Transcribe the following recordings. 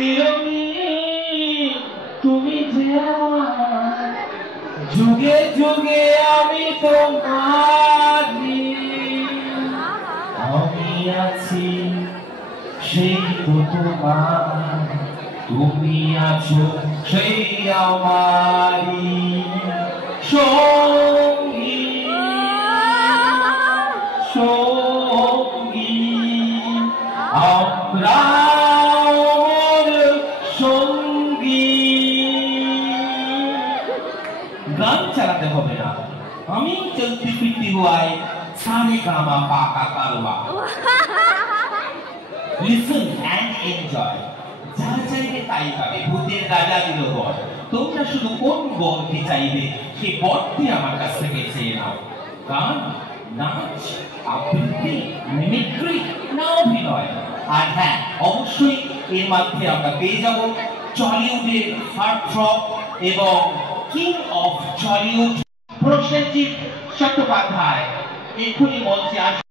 চিরদিন তুমি যে আমার, যুগে যুগে আমি তোমারি, আমি আছি সেই তো তোমার, তুমি আছো সেই আমারি সঙ্গী সঙ্গী, আমরা সঙ্গী। গান চালাতে হবে না, আমি চলতে ফিরতে হওয়ায় সারে গামা পাকা কারবা। লিসন এন্ড এনজয়, যা চাইবে তাই পাবে, ভূতের রাজা দিল বর। তোমরা শুধু কোন বরকে চাইবে সে বরটি আমার কাছ থেকে চেয়ে নাও। গান, নাচ, আবৃত্তি, মিমিক্রি না অভিনয়। আর হ্যাঁ, অবশ্যই এর মধ্যে আমরা পেয়ে যাব টলিউডের হার্টথ্রব এবং king of Tollywood Prosenjit Chattopadhyay. এক্ষুনি মঞ্চে আসবে।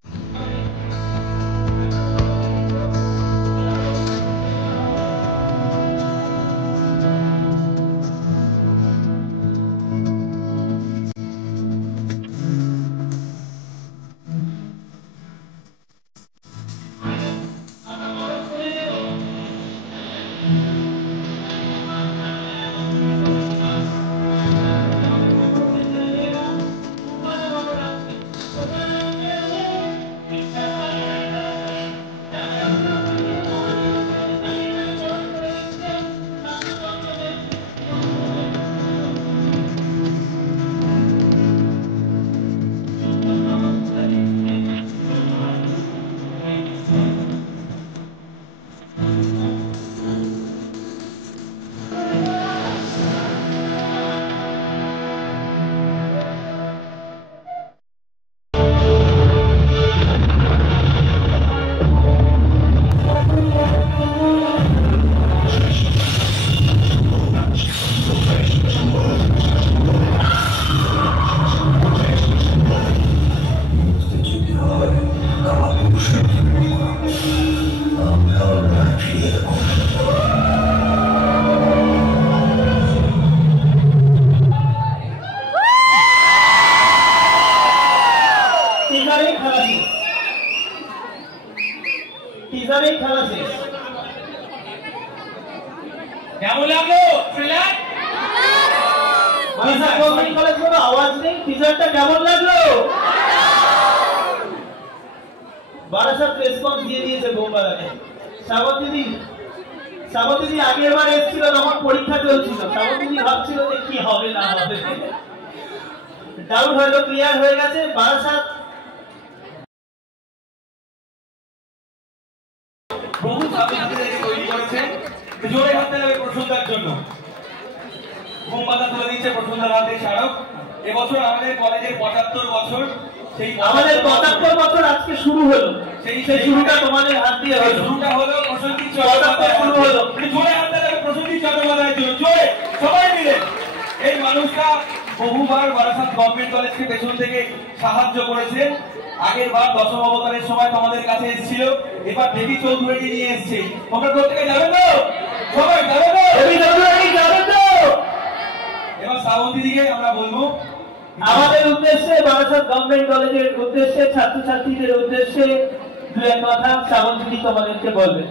কেমন লাগলো ট্রেলার? আওয়াজ নেই, টিজারটা কেমন লাগলো? বারাসাত রেসপন্স দিয়ে দিয়েছে বোমবালাকে। শ্রাবন্তী আগের বার এসেছিল তখন পরীক্ষা চলছিল, শ্রাবন্তী ভাবছিল যে কি হবে না হবে, ডাউট হয়তো ক্লিয়ার হয়ে গেছে। বারাসাত বহু ছাত্রছাত্রীদেরকে তৈরি করেছে। জোরে হাত দেবে প্রসন্দার জন্য। বোমবালা তুলে দিচ্ছে প্রসন্দার হাতে স্মারক। এবছর আমাদের কলেজের ৭৫ বছর, সেই আমাদের ৭৫ বছর আজকে শুরু হলো। সেই শুরুটা তোমাদের হাত দিয়ে হলো। শুরুটা হলো প্রসেনজিৎ চট্টোপাধ্যায় শুরু হলো। জোরে হাত দেবে প্রসেনজিৎ চট্টোপাধ্যায়ের জন্য, জোরে সবাই মিলে। এই মানুষটা বহুবার বারাসাত গভর্নমেন্ট কলেজকে পেছন থেকে সাহায্য করেছে। আগের বার দশম অবতারের সময় তোমাদের কাছে এসেছিল, এবার দেবী চৌধুরী নিয়ে এসছে। তোমরা প্রত্যেকে যাবে তো? সবাই যাবে তো? দেবী চৌধুরী যাবে তো? এবার শ্রাবন্তী দিকে আমরা বলবো আমাদের উদ্দেশ্যে, বারাসাত গভর্নমেন্ট কলেজের উদ্দেশ্যে, ছাত্রছাত্রীদের উদ্দেশ্যে দু এক কথা শ্রাবন্তী তোমাদেরকে বলবেন।